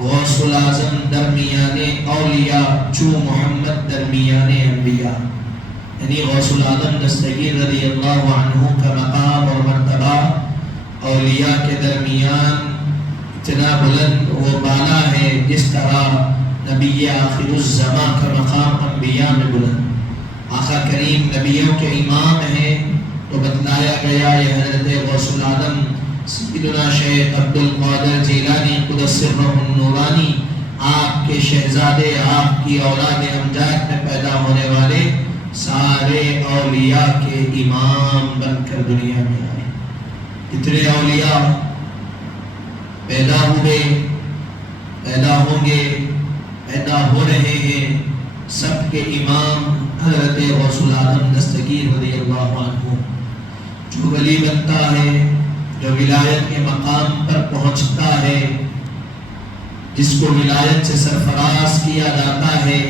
غوث العظم درمیان اولیاء چو محمد درمیان انبیاء، یعنی غوث العظم دستگیر رضی اللہ عنہ کا مقام اور مرتبہ اولیاء کے درمیان اتنا بلند و بالا ہے جس طرح نبی آخر الزمان کا مقام انبیاء میں بلند۔ آقا کریم نبیوں کے امام ہیں تو بتلایا گیا یہ حضرت غوث العظم سیدنا شیخ عبد القادر جیلانی قدس سرہ النورانی آپ کے شہزادے، آپ کی اولاد امجاد میں پیدا ہونے والے سارے اولیاء کے امام بن کر دنیا میں آئے۔ اتنے اولیاء پیدا ہوئے، پیدا ہوں گے، پیدا ہو رہے ہیں، سب کے امام حضرت غوث العظم دستگیر رضی اللہ عنہ۔ جو ولی بنتا ہے، جو ولایت کے مقام پر پہنچتا ہے، جس کو ولایت سے سرفراز کیا جاتا ہے،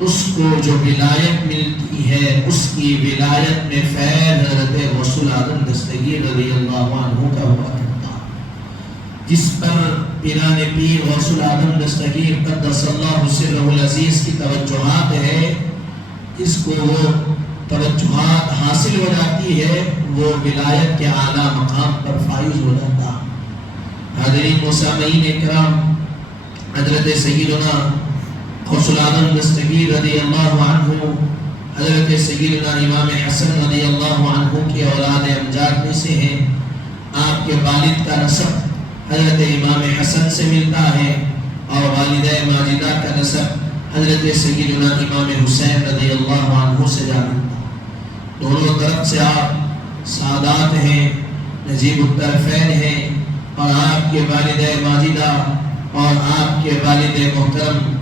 اس کو جو ولایت ملتی ہے اس کی ولایت میں فیض حضرت غوث العظم دستگیر رضی اللہ عنہ کا ہوا کرتا۔ جس پر پیران پیر غوث العظم دستگیر قدس اللہ سرہ العزیز کی توجہات ہے، جس کو وہ توجہات حاصل ہو جاتی ہے، وہ ولایت کے اعلیٰ مقام پر فائز ہو جاتا۔ حاضرین و سامعین اکرام، حضرت سیدنا غوث العظم دستگیر رضی اللہ عنہ حضرت سیدنا امام حسن رضی اللہ عنہ کی اولاد امجاد میں سے ہیں۔ آپ کے والد کا نسب حضرت امام حسن سے ملتا ہے اور والدہ ماجدہ کا نسب حضرت سیدنا امام حسین رضی اللہ عنہ سے جا ملتا۔ دونوں طرف سے آپ سادات ہیں، نجیب الطرفین ہیں، اور آپ کے والدہ ماجدہ اور آپ کے والد محترم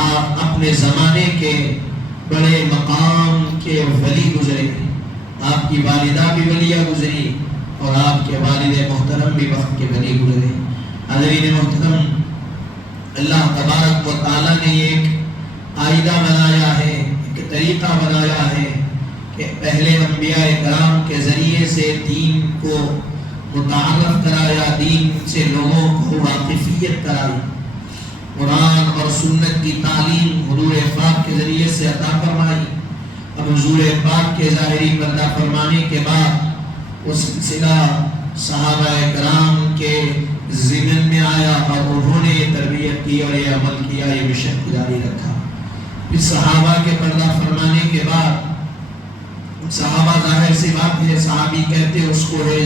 آپ اپنے زمانے کے بڑے مقام کے ولی گزرے۔ آپ کی والدہ بھی ولیہ گزری اور آپ کے والد محترم بھی وقت کے ولی گزرے۔ حضرین محترم، اللہ تبارک و تعالیٰ نے ایک قاعدہ بنایا ہے، ایک طریقہ بنایا ہے کہ پہلے انبیاء کرام کے ذریعے سے دین کو متعارف کرایا، دین سے لوگوں کو واقفیت کرائی۔ قرآن اور سنت کی تعلیم حضور پاک کے ذریعے سے عطا فرمائی۔ اب حضور پاک کے ظاہری پردہ فرمانے کے بعد وہ سلسلہ صحابہ کرام کے ذمن میں آیا اور انہوں نے تربیت کی اور یہ عمل کیا، یہ مشن جاری رکھا۔ پھر صحابہ کے پردہ فرمانے کے بعد صحابہ، ظاہر سی بات ہے، صحابی کہتے اس کو ہے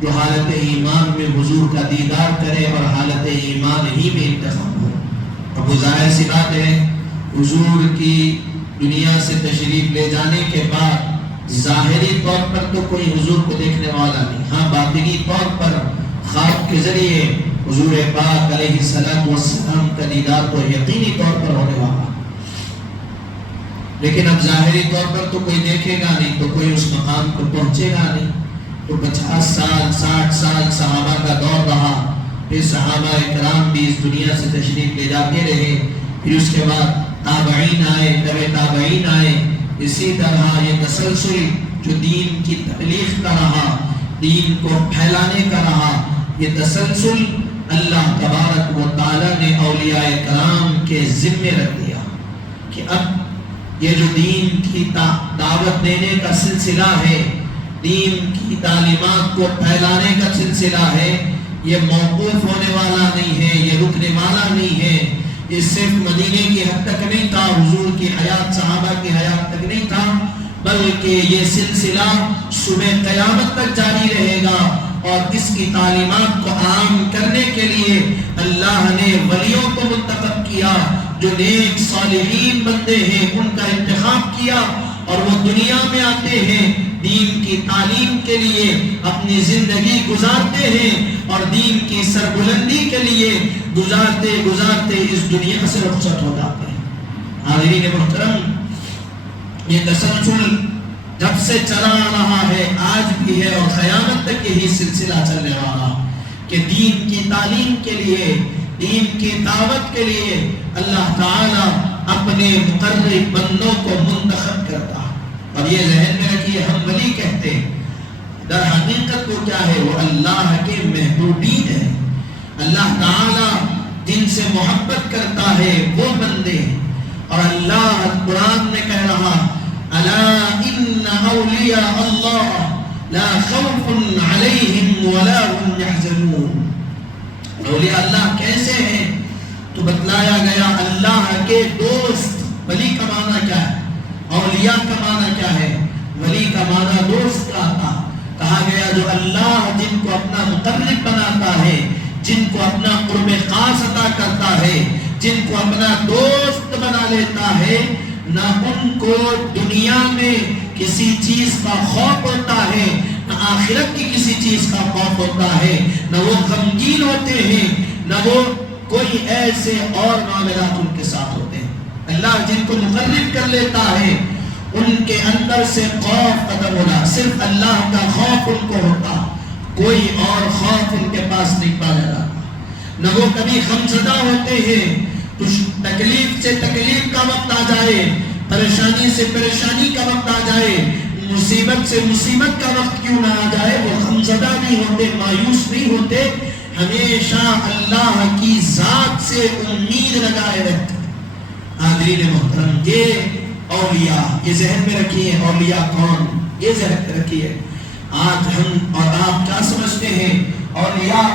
جو حالت ایمان میں حضور کا دیدار کرے اور حالت ایمان ہی میں انتخاب ہو۔ اب وہ ظاہر سی بات ہے، حضور کی دنیا سے تشریف لے جانے کے بعد ظاہری طور پر تو کوئی حضور کو دیکھنے والا نہیں، ہاں باطنی طور پر خواب کے ذریعے حضور پاک علیہ السلام کا دیدار تو یقینی طور پر ہونے والا، لیکن اب ظاہری طور پر تو کوئی دیکھے گا نہیں، تو کوئی اس مقام کو پہنچے گا نہیں۔ تو 50 سال 60 سال صحابہ کا دور رہا، پھر صحابہ اکرام بھی اس دنیا سے تشریف لے جاتے رہے، پھر اس کے بعد تابعین آئے، تابعین آئے۔ اسی طرح یہ تسلسل جو دین کی تبلیغ کا رہا، دین کو پھیلانے کا رہا، یہ تسلسل اللہ تبارک و تعالی نے اولیاء کرام کے ذمے رکھ دیا کہ اب یہ جو دین کی دعوت دینے کا سلسلہ ہے، دین کی تعلیمات کو پھیلانے کا سلسلہ ہے، یہ موقوف ہونے والا نہیں ہے، یہ رکنے والا نہیں ہے۔ یہ صرف مدینے کی حد تک نہیں تھا، حضور کی حیات، صحابہ کی حیات تک نہیں تھا، بلکہ یہ سلسلہ صبح قیامت تک جاری رہے گا۔ اور اس کی تعلیمات کو عام کرنے کے لیے اللہ نے ولیوں کو منتخب کیا، جو نیک صالحین بندے ہیں ان کا انتخاب کیا، اور وہ دنیا میں آتے ہیں، دین کی تعلیم کے لیے اپنی زندگی گزارتے ہیں، اور دین کی سربلندی کے لیے گزارتے گزارتے اس دنیا سے رخصت ہو جاتے ہیں۔ حاضرین محترم، یہ تسلسل جب سے چلا آ رہا ہے، آج بھی ہے، اور قیامت تک یہی سلسلہ چلنے والا، کہ دین کی تعلیم کے لیے، دین کی دعوت کے لیے اللہ تعالی اپنے مقرر بندوں کو منتخب کرتا ہے۔ اور یہ ذہن میں رکھیے، ہم ولی کہتے ہیں، در حقیقت وہ کیا ہے؟ وہ اللہ کے محبوبین ہیں۔ اللہ تعالی جن سے محبت کرتا ہے وہ بندے. اور اللہ قرآن میں کہہ رہا الا ان اولیاء اللہ لا خوف علیہم ولا هم يحزنون. اولیاء اللہ کیسے ہیں تو بتلایا گیا اللہ کے دوست. ولی کا معنی کیا ہے؟ اولیاء کا معنی کیا ہے؟ ولی کا معنی دوست کا آتا. کہا گیا جو اللہ جن کو اپنا مقرب بناتا ہے، جن کو اپنا قرب خاص عطا کرتا ہے، جن کو اپنا دوست بنا لیتا ہے، نہ ان کو دنیا میں کسی چیز کا خوف ہوتا ہے، نہ آخرت کی کسی چیز کا خوف ہوتا ہے، نہ وہ غمگین ہوتے ہیں، نہ وہ کوئی ایسے اور معاملات ان کے ساتھ ہوتے ہیں. اللہ جن کو مقرب کر لیتا ہے ان کے اندر سے خوف ختم ہونا. صرف اللہ کا خوف ان کو ہوتا، کوئی اور خوف ان کے پاس نہیں پایا جاتا. نہ وہ کبھی غمزدہ ہوتے ہیں، کچھ تکلیف سے تکلیف کا وقت آ جائے، پریشانی سے پریشانی کا وقت آ جائے، مصیبت سے مصیبت کا وقت کیوں نہ آ جائے، وہ غمزدہ نہیں ہوتے، مایوس نہیں ہوتے، ہمیشہ اللہ کی ذات سے امید لگائے رہتے. حاضرین محترم، یہ اولیاء، یہ ذہن میں رکھیے. اولیاء کون؟ یہ ذہن میں رکھیے. آج ہم اور آپ کیا سمجھتے ہیں؟ اولیاء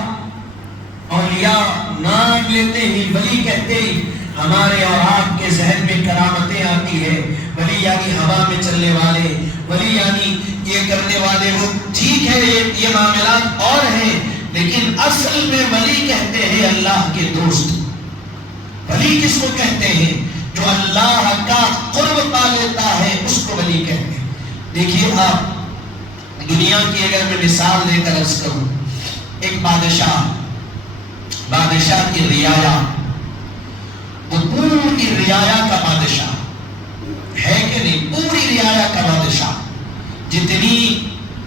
نام لیتے ہی، ولی کہتے ہی ہمارے اور آپ کے ذہن میں کرامتیں آتی ہے. ولی یعنی ہوا میں چلنے والے، ولی یعنی یہ کرنے والے. وہ ٹھیک ہے، یہ معاملات اور ہیں، لیکن اصل میں ولی کہتے ہیں اللہ کے دوست. ولی کس کو کہتے ہیں؟ جو اللہ کا قرب پا لیتا ہے اس کو ولی کہتے ہیں. دیکھیے آپ دنیا کی اگر میں مثال لے کر عرض کروں، ایک بادشاہ کی رعایا، وہ پوری رعایا کا بادشاہ ہے کہ نہیں؟ پوری رعایا کا بادشاہ. جتنی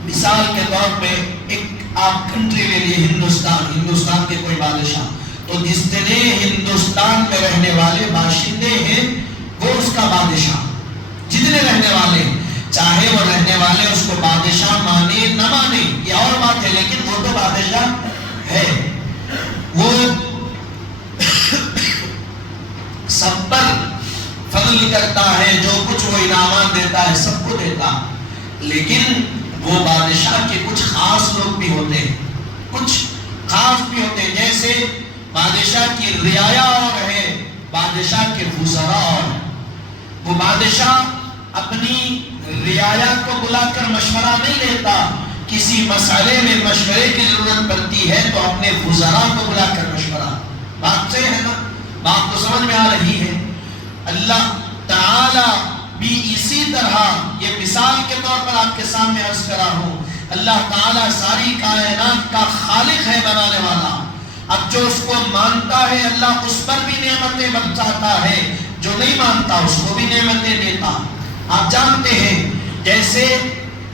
مثال کے طور پہ ایک آپ کنٹری لے لیے، ہندوستان کے کوئی بادشاہ، تو جتنے ہندوستان میں رہنے والے باشندے ہیں وہ اس کا بادشاہ. جتنے رہنے والے، چاہے وہ رہنے والے اس کو بادشاہ مانے نہ مانے یہ اور بات ہے، لیکن وہ تو بادشاہ ہے. وہ سب پر فضل کرتا ہے، جو کچھ وہ انعامات دیتا ہے سب کو دیتا. لیکن وہ بادشاہ کے کچھ خاص لوگ بھی ہوتے ہیں، کچھ خاص بھی ہوتے ہیں. جیسے بادشاہ کی رعایا اور ہے، بادشاہ کے وزراء اور. وہ بادشاہ اپنی رعایا کو بلا کر مشورہ نہیں لیتا. کسی مسئلے میں مشورے کی ضرورت پڑتی ہے تو اپنے وزراء کو بلا کر مشورہ. بات صحیح ہے نا؟ بات تو سمجھ میں آ رہی ہے. اللہ تعالی بھی اسی طرح، یہ مثال کے طور پر آپ کے سامنے عرض کرا ہوں، اللہ تعالی ساری کائنات کا خالق ہے، بنانے والا. اب جو اس کو مانتا ہے اللہ اس پر بھی نعمتیں برساتا ہے، جو نہیں مانتا اس کو بھی نعمتیں دیتا. آپ جانتے ہیں جیسے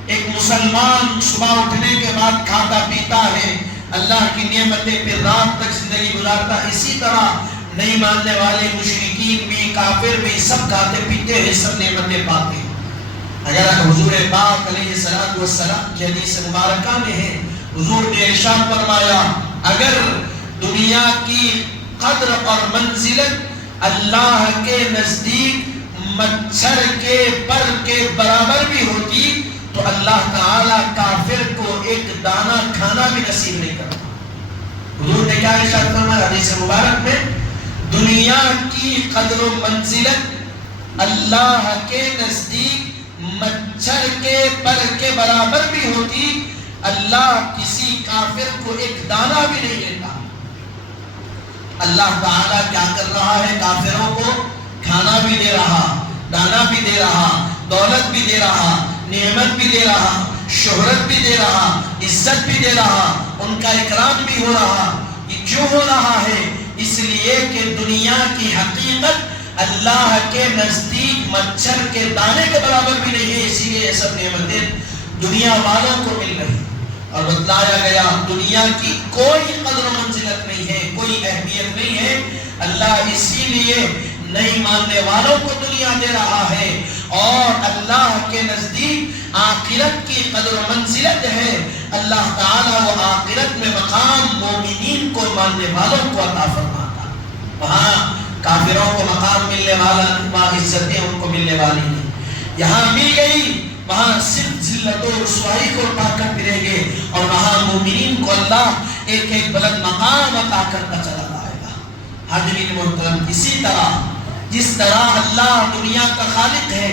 ایک مسلمان صبح اٹھنے کے بعد کھاتا پیتا ہے، اللہ کی نعمتیں پھر رات تک زندگی گزارتا، اسی طرح نہیں ماننے والے مشرکین بھی، کافر بھی، سب کھاتے پیتے ہیں، سب نعمتیں پاتے ہیں. اگر حضور پاک علیہ السلام کی حدیث مبارکہ میں ہے، حضور نے ارشاد فرمایا اگر دنیا کی قدر اور منزلت اللہ کے نزدیک مچھر کے پر کے برابر بھی ہوتی تو اللہ تعالیٰ کافر کو ایک دانہ کھانا بھی نصیب نہیں کرتا. حضور نے کیا ارشاد فرمایا حدیث مبارک میں؟ دنیا کی قدر و منزلت اللہ کے نزدیک مچھر کے پر کے برابر بھی ہوتی، اللہ کسی کافر کو ایک دانہ بھی نہیں دیتا. اللہ تعالیٰ کیا کر رہا ہے؟ کافروں کو کھانا بھی دے رہا، دانا بھی دے رہا، دولت بھی دے رہا، نعمت بھی دے رہا، شہرت بھی دے رہا، عزت بھی دے رہا، ان کا اکرام بھی ہو رہا. یہ کیوں ہو رہا ہے؟ اس لیے کہ دنیا کی حقیقت اللہ کے نزدیک مچھر کے دانے کے برابر بھی نہیں ہے، اسی لیے یہ سب نعمتیں دنیا والوں کو مل رہی. اور بتلایا گیا دنیا کی کوئی قدر و منزلت نہیں ہے، کوئی اہمیت نہیں ہے. اللہ اسی لیے نہیں ماننے والوں کو دنیا دے رہا ہے، اور اللہ کے نزدیک آخرت کی قدر و منزلت ہے. اللہ تعالیٰ وہ آخرت میں مقام مومنین کو، ماننے والوں کو عطا فرماتا. ملنے والا وہاں عزتیں ان کو ملنے والی نہیں. یہاں مل گئی وہاں صرف ذلت و رسوائی کو اٹھا کر پھریں گے اور وہاں مومنین کو اللہ ایک ایک بلند مقام عطا کرتا چلا جائے گا. حاضرین محترم، اسی طرح جس طرح اللہ دنیا کا خالق ہے،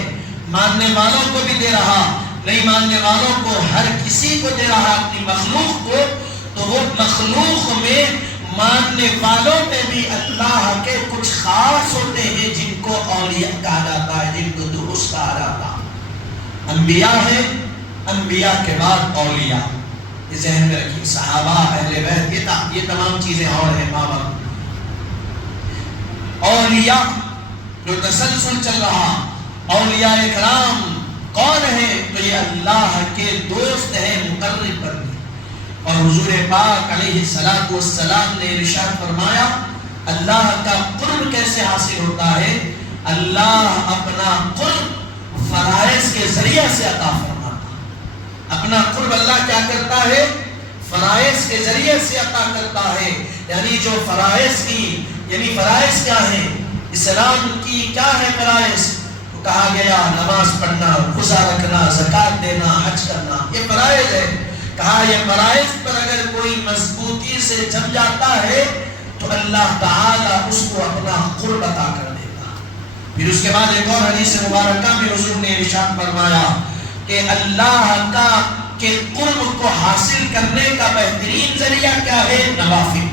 ماننے والوں کو بھی دے رہا، نہیں ماننے والوں کو، ہر کسی کو دے رہا اپنی مخلوق کو، تو وہ مخلوق میں ماننے والوں میں بھی اللہ کے کچھ خاص ہوتے ہیں جن کو اولیاء کہا جاتا ہے، جن کو درست کہا جاتا ہے. انبیاء ہے، انبیاء کے بعد اولیاء. یہ ذہن میں رکھیے، صحابہ، اہل بیت، یہ تمام چیزیں اور ہیں. ماں باپ اولیاء جو تسلسل چل رہا، اولیاء کرام کون ہیں؟ تو یہ اللہ کے دوست ہیں، مقرب پر. اور حضور پاک علیہ السلام نے ارشاد فرمایا اللہ کا قرب کیسے حاصل ہوتا ہے؟ اللہ اپنا قرب فرائض کے ذریعے سے عطا فرماتا. اپنا قرب اللہ کیا کرتا ہے؟ فرائض کے ذریعے سے عطا کرتا ہے. یعنی جو فرائض کی، یعنی فرائض کیا ہیں؟ اسلام کی کیا ہے فرائض؟ کہا گیا نماز پڑھنا، روزہ رکھنا، زکوٰۃ دینا، حج کرنا، یہ فرائض ہے. کہا یہ فرائض پر اگر کوئی مضبوطی سے جم جاتا ہے تو اللہ تعالیٰ اس کو اپنا قرب عطا کر دیتا. پھر اس کے بعد ایک اور حدیث مبارکہ میں حضور نے ارشاد فرمایا کہ اللہ کا کے قرب کو حاصل کرنے کا بہترین ذریعہ کیا ہے؟ نوافل.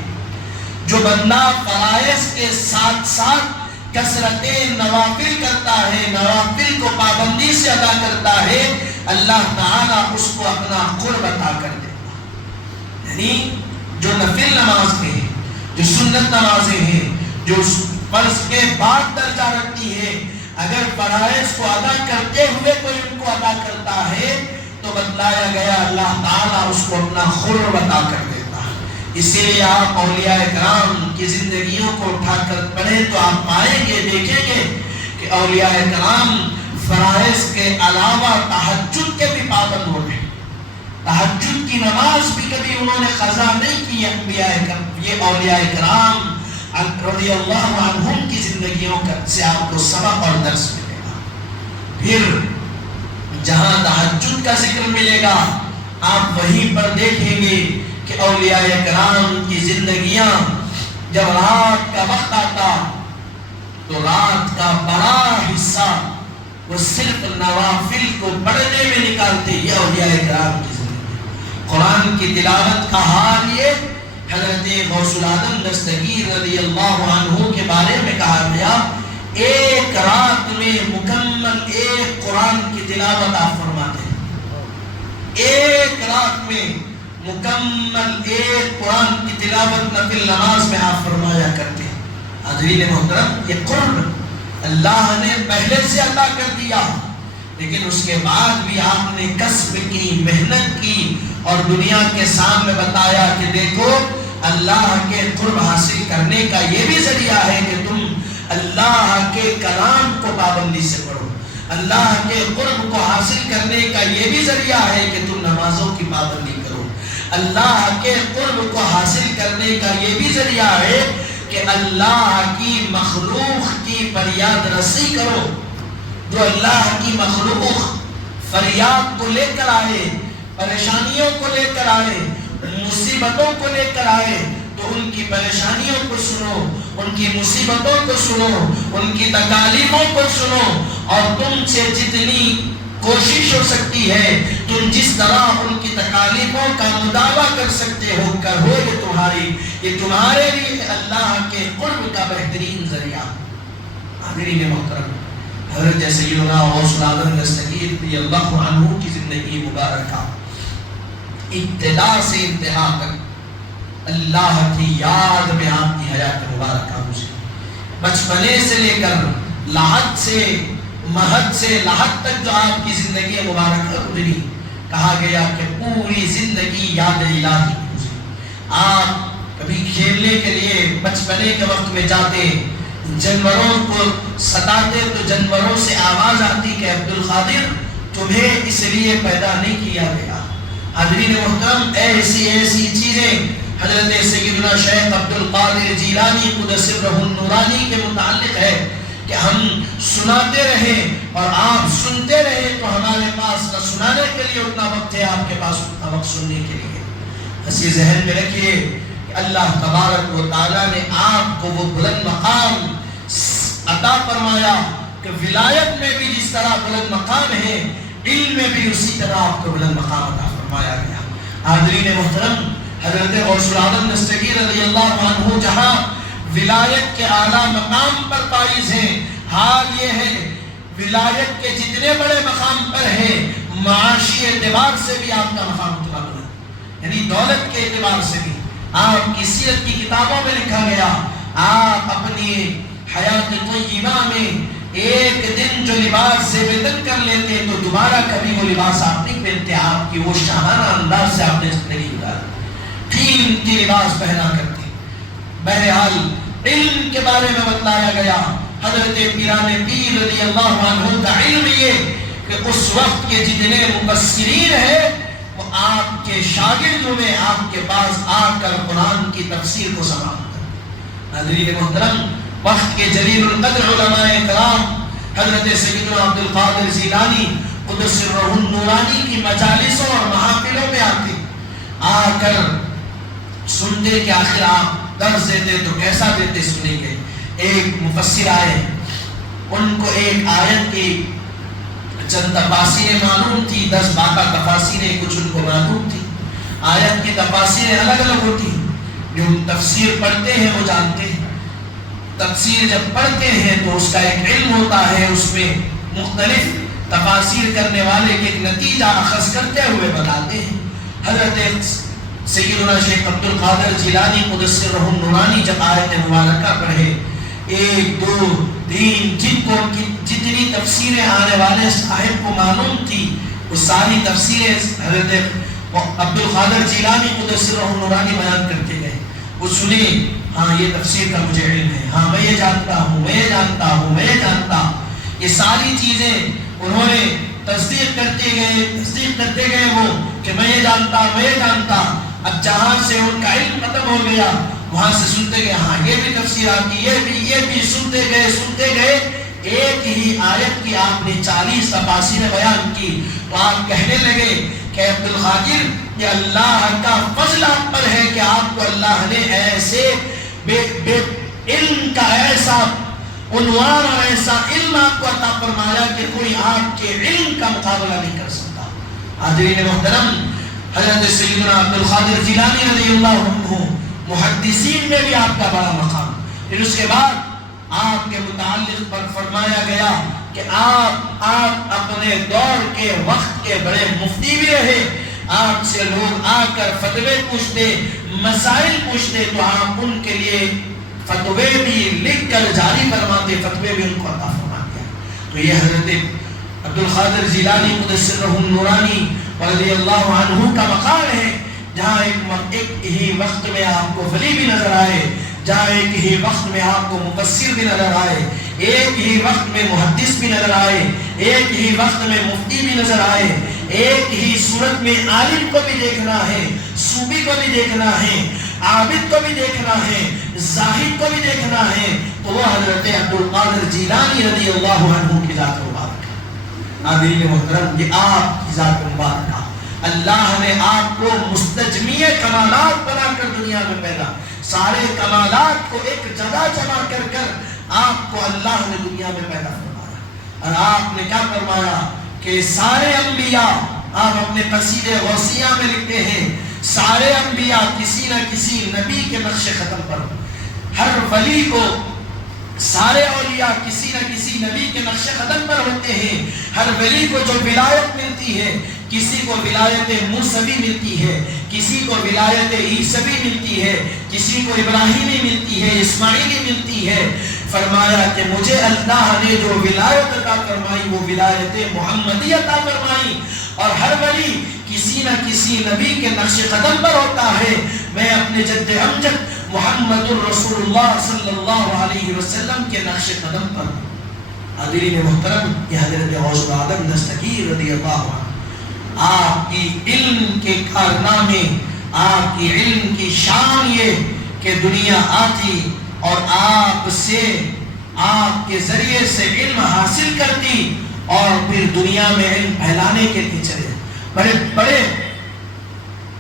جو بندہ فرائض کے ساتھ ساتھ کثرت نوافل کرتا ہے، نوافل کو پابندی سے ادا کرتا ہے، اللہ تعالیٰ اس کو اپنا قرب عطا کر دیتا. یعنی جو نفل نماز ہیں، جو سنت نمازیں ہیں، جو فرض کے بعد درجہ رکھتی ہے، اگر فرائض کو ادا کرتے ہوئے کوئی ان کو ادا کرتا ہے تو بتلایا گیا اللہ تعالیٰ اس کو اپنا قرب عطا کر دیتا. اسی لیے آپ اولیاء کرام کی زندگیوں کو اٹھا کر پڑھیں تو آپ پائیں گے، دیکھیں گے کہ اولیاء کرام فرائض کے علاوہ تہجد کے بھی پابند ہو گئے. تہجد کی نماز بھی کبھی انہوں نے قضا نہیں کی. انبیاء کرام، یہ اولیاء کرام رضی اللہ عنہم کی زندگیوں سے آپ کو سبق اور درس ملے گا. پھر جہاں تہجد کا ذکر ملے گا آپ وہیں پر دیکھیں گے کہ اولیاء کرام کی زندگیاں جب رات کا وقت آتا تو رات کا بڑا حصہ وہ صرف نوافل کو پڑھنے میں نکالتے. یہ اولیاء کرام کی زندگی. قرآن کی تلاوت کا حال یہ حضرت غوث العظم دستگیر رضی اللہ عنہ کے بارے میں کہا گیا ایک رات میں مکمل ایک قرآن کی تلاوت آپ فرماتے ہیں. ایک رات میں مکمل ایک قرآن کی تلاوت نفل نماز میں آپ فرمایا کرتے ہیں. حاضرین محترم، یہ قرب اللہ نے پہلے سے عطا کر دیا، لیکن اس کے بعد بھی آپ نے کسب کی، محنت کی اور دنیا کے سامنے بتایا کہ دیکھو اللہ کے قرب حاصل کرنے کا یہ بھی ذریعہ ہے کہ تم اللہ کے کلام کو پابندی سے پڑھو. اللہ کے قرب کو حاصل کرنے کا یہ بھی ذریعہ ہے کہ تم نمازوں کی پابندی کرو. اللہ کے قرب کو حاصل کرنے کا یہ بھی ذریعہ ہے کہ اللہ کی مخلوق کی فریاد رسی کرو. جو اللہ کی مخلوق فریاد کو لے کر آئے، پریشانیوں کو لے کر آئے، مصیبتوں کو لے کر آئے تو ان کی پریشانیوں کو سنو، ان کی مصیبتوں کو سنو، ان کی تکالیفوں کو سنو اور تم سے جتنی کوشش ہو سکتی ہے تم جس طرح ان کی تکالیفوں کا مداوع کر سکتے ہو کرو. یہ تمہارے لیے اللہ کے قرب کا بہترین ذریعہ. حاضرین محترم، حضرت سیدنا غوث العظم دستگیر رضی اللہ عنہ کی زندگی مبارکہ ابتدا سے انتہا تک اللہ کی یاد میں آپ کی حیات مبارکہ گزری. بچپنے سے لے کر لاحق سے، مہد سے لاحق تک جو آپ کی زندگی مبارکہ گزری، کہا گیا کہ پوری زندگی یاد الہی گزری. آپ کبھی کھیلنے کے لیے بچپنے کے وقت میں جاتے، جانوروں کو ستاتے تو جانوروں سے آواز آتی کہ عبد القادر تمہیں اس لیے پیدا نہیں کیا گیا. حاضرین محترم، ایسی چیزیں حضرت سیدنا شیخ عبد القادر جیلانی قدس سرہ النورانی کے متعلق ہے کہ ہم سناتے رہیں اور آپ سنتے رہیں تو ہمارے پاس نہ سنانے کے لیے اتنا وقت ہے، آپ کے پاس اتنا وقت سننے کے لیے۔ بس یہ ذہن میں رکھیے کہ اللہ تبارک و تعالیٰ نے آپ کو وہ بلند مقام عطا فرمایا کہ ولایت میں بھی جس طرح بلند مقام ہے، علم میں بھی اسی طرح آپ کو بلند مقام عطا فرمایا گیا۔ حاضرین محترم، حضرت غوث العالم دستگیر رضی اللہ عنہ جہاں ولایت کے اعلیٰ مقام پر فائز ہیں، حال یہ ہے ولایت کے جتنے بڑے مقام پر ہیں، معاشی اعتبار سے بھی آپ کا مقام اتنا بلند، یعنی دولت کے اعتبار سے بھی۔ آپ کی سیرت کی کتابوں میں لکھا گیا، آپ اپنی حیات طیبہ میں ایک دن جو لباس سے بدل کر لیتے تو دوبارہ کبھی وہ لباس آپ نہیں پہنتے، آپ کی وہ شاہانہ انداز سے آپ نے زندگی گزاری، قیمتی لباس پہنا کرتے۔ بہرحال علم کے بارے میں بتلایا گیا، حضرت پیران پیر رضی اللہ عنہ کا علم یہ کہ اس وقت کے جتنے مفسرین ہیں وہ آپ کے شاگردوں میں آپ کے پاس آ کر قرآن کی تفسیر کو سماعت کرتے۔ حضرت محترم، وقت کے جلیل القدر علماء کرام حضرت سیدنا عبد القادر جیلانی قدس سرہ النورانی کی مجالسوں اور محافلوں میں آتے، آ کر سنتے کہ آخر آپ درس دیتے تو کیسا دیتے سنیں گے۔ ایک مفسر آئے، ان کو ایک آیت کی چند تفاسیریں معلوم تھی، 10-12 تفاسیریں کچھ ان کو معلوم تھی۔ آیت کی تفاسیریں الگ الگ ہوتی، جو تفسیر پڑھتے ہیں وہ جانتے ہیں۔ تفسیر جب پڑھتے ہیں تو اس کا ایک علم ہوتا ہے، اس میں مختلف تفاسیر کرنے والے کے ایک نتیجہ اخذ کرتے ہوئے بتاتے ہیں۔ حضرت سیدنا شیخ عبد القادر جیلانی قدس سرہ النورانی جب آیت مبارکہ پڑھے، 1 2 3 جن کو جتنی تفسیریں آنے والے صاحب کو معلوم تھی وہ ساری تفسیریں حضرت عبد القادر جیلانی قدس سرہ النورانی بیان کرتے گئے۔ وہ سنی، ہاں یہ تفسیر کا مجھے علم ہے، ہاں میں یہ جانتا ہوں، میں یہ جانتا ہوں، میں یہ جانتا ہوں۔ یہ ساری چیزیں انہوں نے تصدیق کرتے گئے وہ کہ میں یہ جانتا، میں یہ جانتا۔ اب جہاں سے ان کا علم ختم ہو گیا وہاں سے سنتے گئے، ہاں یہ بھی تفسیر آتی، یہ بھی سنتے گئے۔ ایک ہی آیت کی آپ نے 40 تفاسیر بیان کی تو آپ کہنے لگے کہ عبد القادر یہ اللہ کا فضل آپ پر ہے کہ آپ کو اللہ نے ایسے بے علم کا ایسا عنوان اور ایسا علم آپ کو عطا فرمایا کہ کوئی آپ کے علم کا مقابلہ نہیں کر سکتا۔ حاضرین محترم، حضرت سیدنا عبد القادر جیلانی رضی اللہ عنہ محدثین میں بھی آپ کا بڑا مقام۔ پھر اس کے بعد آپ کے متعلق پر فرمایا گیا کہ آپ اپنے دور کے وقت کے بڑے مفتی بھی رہے، آپ سے لوگ آ کر فتوے پوچھتے، مسائل پوچھتے تو آپ ان کے لیے فتوے بھی لکھ کر جاری فرماتے، فتوے بھی ان کو عطا فرما دیا۔ تو یہ حضرت عبد القادر جیلانی قدس سرہ النورانی رضی اللہ عنہ کا مقام ہے، جہاں ایک ہی وقت میں آپ کو ولی بھی نظر آئے، جہاں ایک ہی وقت میں آپ کو مفسر بھی نظر آئے، ایک ہی وقت میں محدث بھی نظر آئے، ایک ہی وقت میں مفتی بھی نظر آئے، ایک ہی صورت میں عالم کو بھی دیکھنا ہے، صوفی کو بھی دیکھنا ہے، عابد کو بھی دیکھنا ہے، زاہد کو بھی دیکھنا ہے، تو وہ حضرت عبد القادر جیلانی رضی اللہ عنہ کی ذات مبارک ہے۔ حاضرین محترم، یہ آپ کی ذات مبارک ہے، اللہ نے آپ کو مستجمی کمالات بنا کر دنیا میں پیدا، سارے کمالات کو ایک جگہ جمع کر آپ کو اللہ نے دنیا میں پیدا فرمایا۔ اور آپ نے کیا فرمایا کہ سارے انبیاء، آپ اپنے قصیدے غوثیہ میں لکھتے ہیں، سارے انبیاء کسی نہ کسی نبی کے نقش قدم پر، ہر ولی کو، سارے اولیاء کسی نہ کسی نبی کے نقش قدم پر ہوتے ہیں۔ ہر ولی کو جو ولایت ملتی ہے، کسی کو ولایت موسوی ملتی ہے، کسی کو ولایت عیسوی ملتی ہے، کسی کو ابراہیمی ملتی ہے، اسماعیلی ملتی ہے۔ فرمایا کہ مجھے اللہ نے جو ولایت عطا فرمائی وہ ولایت محمدی عطا فرمائی، اور ہر ولی کسی نہ کسی نبی کے نقش قدم پر ہوتا ہے۔ میں اپنے جد امجد محمد الرسول اللہ صلی اللہ علیہ وسلم کے نقش قدم پر۔ حاضرین محترم، یہ حضرت غوث العالم دستگیر رضی اللہ عنہ، آپ کی علم کے کارنامے، آپ کی علم کی شان یہ کہ دنیا آتی اور آپ سے آپ کے ذریعے سے علم حاصل کرتی اور پھر دنیا میں علم پھیلانے کے لیے چلے. بڑے بڑے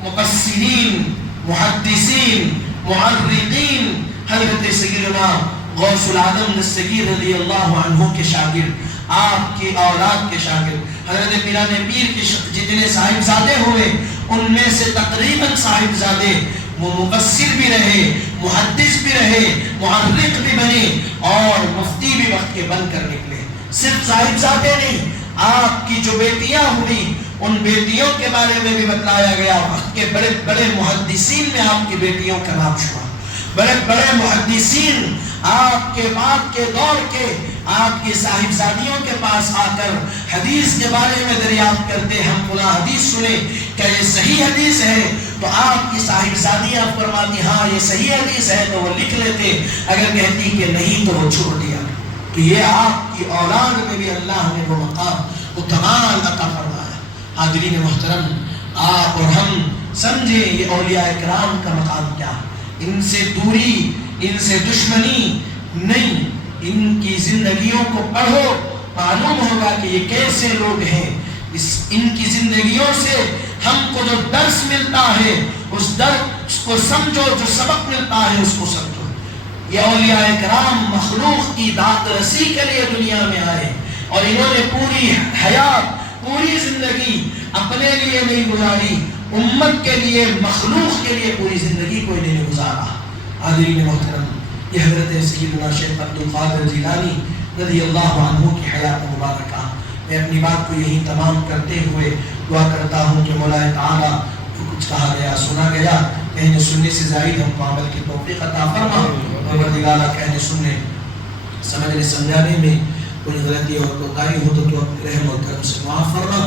مفسرین، محدثین، محرقین حضرت سیدنا غوث العالم دستگیر رضی اللہ عنہ کے شاگرد، آپ کی اولاد کے شاگرد حضرت پیران پیر کے جتنے صاحبزادے ہوئے ان میں سے تقریباً صاحبزادے وہ مفسر بھی رہے، محدث بھی رہے، محرق بھی بنے اور مفتی بھی وقت کے بن کر نکلے. صرف صاحبزادے نہیں، آپ کی جو بیٹیاں ہوئی ان بیٹیوں کے بارے میں بھی بتلایا گیا. وقت کے بڑے بڑے محدثین میں آپ کی بیٹیوں کا نام شمار. بڑے بڑے محدثین آپ کے بعد کے دور کے آپ کی صاحبزادیوں کے پاس آ کر حدیث کے بارے میں دریافت کرتے. ہم فلاں حدیث سنے، کیا یہ صحیح حدیث ہے؟ تو آپ کی صاحبزادیاں فرماتی ہاں یہ صحیح حدیث ہے تو وہ لکھ لیتے، اگر کہتی کہ نہیں تو وہ چھوڑ دیا. تو یہ آپ کی اولاد میں بھی اللہ نے وہ مقام، وہ کمال عطا فرمایا. حاضرین محترم، آپ اور ہم سمجھیں یہ اولیاء کرام کا مقام کیا. ان سے دوری، ان سے دشمنی نہیں، ان کی زندگیوں کو پڑھو، معلوم ہوگا کہ یہ کیسے لوگ ہیں. ان کی زندگیوں سے ہم کو جو درس ملتا ہے اس درس کو سمجھو، جو سبق ملتا ہے اس کو سمجھو. یہ اولیاء کرام مخلوق کی داد رسی کے لیے دنیا میں آئے اور انہوں نے پوری حیات، پوری زندگی اپنے لیے نہیں گزاری، امت کے لیے، مخلوق کے لیے پوری زندگی کوئی نہیں گزارا. حاضرین محترم، یہ حضرت سیدنا شیخ عبدالقادر جیلانی رضی اللہ عنہ کی حیات مبارکہ. میں اپنی بات کو یہی تمام کرتے ہوئے دعا کرتا ہوں کہ مولا تعالیٰ جو کچھ کہا گیا، سنا گیا، کہنے سننے سے زائد ہم کو عمل کی توفیق عطا فرما. پروردگارا کہنے سننے، سمجھنے سمجھانے میں کوئی غلطی اور کوتاہی ہو تو اپنے رحم اور کرم سے معاف فرما.